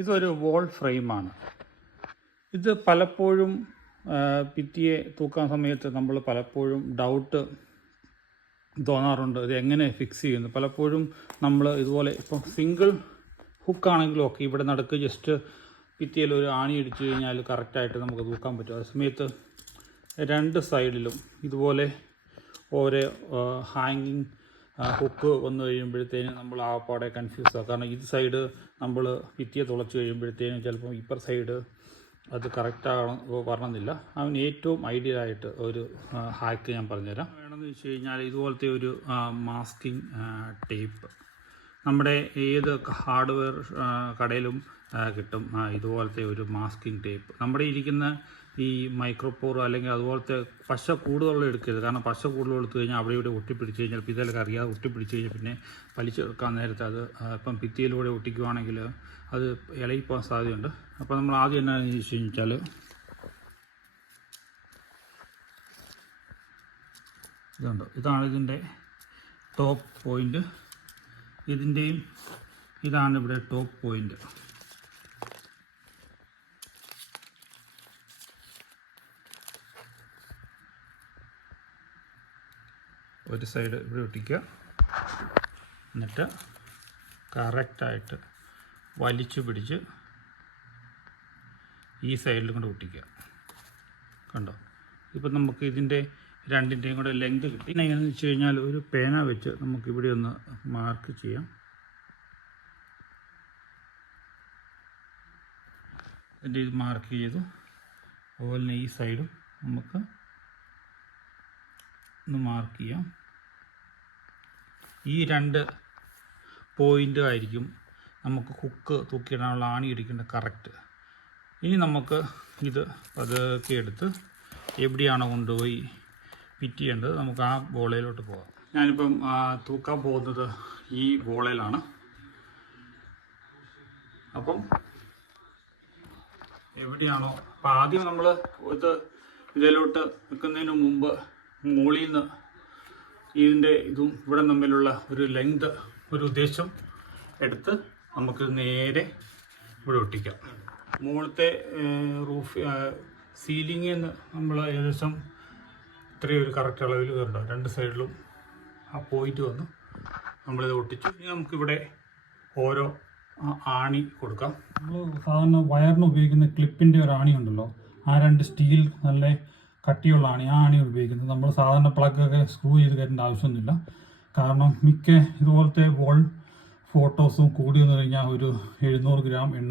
ഇതൊരു വോൾ ഫ്രെയിമാണ്. ഇത് പലപ്പോഴും ഭിത്തിയെ തൂക്കാൻ സമയത്ത് നമ്മൾ പലപ്പോഴും ഡൗട്ട് തോന്നാറുണ്ട്, ഇത് എങ്ങനെ ഫിക്സ് ചെയ്യുന്നു. പലപ്പോഴും നമ്മൾ ഇതുപോലെ ഇപ്പം സിംഗിൾ ഹുക്കാണെങ്കിലും ഒക്കെ ഇവിടെ നടുക്ക് ജസ്റ്റ് ഭിത്തിയിൽ ഒരു ആണി അടിച്ചു കഴിഞ്ഞാൽ കറക്റ്റായിട്ട് നമുക്ക് തൂക്കാൻ പറ്റും. അതേസമയത്ത് രണ്ട് സൈഡിലും ഇതുപോലെ ഓരോ ഹാങ്ങിങ് ഹുക്ക് വന്നു കഴിയുമ്പോഴത്തേനും നമ്മൾ ആപ്പാടെ കൺഫ്യൂസ് ആകും. കാരണം ഇത് സൈഡ് നമ്മൾ ഭിത്തിയെ തുളച്ച് കഴിയുമ്പോഴത്തേനും ചിലപ്പോൾ ഇപ്പർ സൈഡ് അത് കറക്റ്റാകണം വരണമെന്നില്ല. അവന് ഏറ്റവും ഐഡിയലായിട്ട് ഒരു ഹാക്ക് ഞാൻ പറഞ്ഞുതരാം. വേണമെന്ന് വെച്ച് കഴിഞ്ഞാൽ ഇതുപോലത്തെ ഒരു മാസ്കിംഗ് ടേപ്പ് നമ്മുടെ ഏത് ഹാർഡ്വെയർ കടയിലും കിട്ടും. ഇതുപോലത്തെ ഒരു മാസ്കിംഗ് ടേപ്പ് നമ്മുടെ ഇരിക്കുന്ന ഈ മൈക്രോപോർ അല്ലെങ്കിൽ അതുപോലത്തെ പശ കൂടുതലുള്ള എടുക്കരുത്. കാരണം പശ കൂടുതൽ എടുത്തു കഴിഞ്ഞാൽ അവിടെ ഇവിടെ ഒട്ടിപ്പിടിച്ച് കഴിഞ്ഞാൽ ഭിത്തിയിലൊക്കെ അറിയാതെ ഒട്ടിപ്പിടിച്ച് കഴിഞ്ഞാൽ പിന്നെ വലിച്ചെടുക്കാൻ നേരത്തെ അത് ഇപ്പം ഭിത്തിയിലൂടെ ഒട്ടിക്കുവാണെങ്കിൽ അത് ഇളകിപ്പോകാൻ സാധ്യതയുണ്ട്. അപ്പോൾ നമ്മൾ ആദ്യം എന്നാന്ന് ചോദിച്ചു കഴിഞ്ഞാൽ ഇതുണ്ട്, ഇതാണ് ഇതിൻ്റെ ടോപ്പ് പോയിൻ്റ്. ഇതിൻ്റെയും ഇതാണ് ഇവിടെ ടോപ്പ് പോയിൻ്റ്. ഒരു സൈഡ് ഇവിടെ ഒട്ടിക്കുക, എന്നിട്ട് കറക്റ്റായിട്ട് വലിച്ചു പിടിച്ച് ഈ സൈഡിലും കൂടെ ഒട്ടിക്കുക. കണ്ടോ, ഇപ്പം നമുക്ക് ഇതിൻ്റെ രണ്ടിൻ്റെയും കൂടെ ലെങ്ത് കിട്ടി. പിന്നെ എങ്ങനെയാണെന്ന് വെച്ച് കഴിഞ്ഞാൽ ഒരു പേന വെച്ച് നമുക്കിവിടെ ഒന്ന് മാർക്ക് ചെയ്യാം. ഇതിൻ്റെ ഇത് മാർക്ക് ചെയ്തു. അതുപോലെ തന്നെ ഈ സൈഡും നമുക്ക് ഒന്ന് മാർക്ക് ചെയ്യാം. ഈ രണ്ട് പോയിൻ്റ് ആയിരിക്കും നമുക്ക് ഹുക്ക് തൂക്കിയിടാനുള്ള ആണി ഇടിക്കേണ്ട കറക്റ്റ്. ഇനി നമുക്ക് ഇത് അതൊക്കെ എടുത്ത് എവിടെയാണോ കൊണ്ടുപോയി ഫിറ്റ് ചെയ്യേണ്ടത് നമുക്ക് ആ ബോളയിലോട്ട് പോകാം. ഞാനിപ്പം തൂക്കാൻ പോകുന്നത് ഈ ബോളയിലാണ്. അപ്പം എവിടെയാണോ അപ്പം ആദ്യം നമ്മൾ ഇതിലോട്ട് വെക്കുന്നതിന് മുമ്പ് മുകളിൽ നിന്ന് ഇതിൻ്റെ ഇതും ഇവിടെ തമ്മിലുള്ള ഒരു ലെങ്ത് ഒരു ഉദ്ദേശം എടുത്ത് നമുക്ക് നേരെ ഇവിടെ ഒട്ടിക്കാം. മുകളിലത്തെ റൂഫ് സീലിങ്ങിൽ നിന്ന് നമ്മൾ ഏകദേശം ഇത്രയും ഒരു കറക്റ്റ് അളവിൽ കണ്ടോ രണ്ട് സൈഡിലും ആ പോയിന്റ് വന്നു നമ്മളിത് ഒട്ടിച്ചു. ഇനി നമുക്കിവിടെ ഓരോ ആണി കൊടുക്കാം. നമ്മൾ സാധാരണ വയറിന് ഉപയോഗിക്കുന്ന ക്ലിപ്പിൻ്റെ ഒരു ആണി ഉണ്ടല്ലോ, ആ രണ്ട് സ്റ്റീൽ നല്ല കട്ടിയുള്ള ആണി, ആ ആണി ഉപയോഗിക്കുന്നത്. നമ്മൾ സാധാരണ പ്ലഗൊക്കെ സ്ക്രൂ ചെയ്ത് കയറ്റേണ്ട ആവശ്യമൊന്നുമില്ല. കാരണം മിക്ക ഇതുപോലത്തെ വോൾ ഫോട്ടോസും കൂടി വന്നു കഴിഞ്ഞാൽ ഒരു 700 ഗ്രാം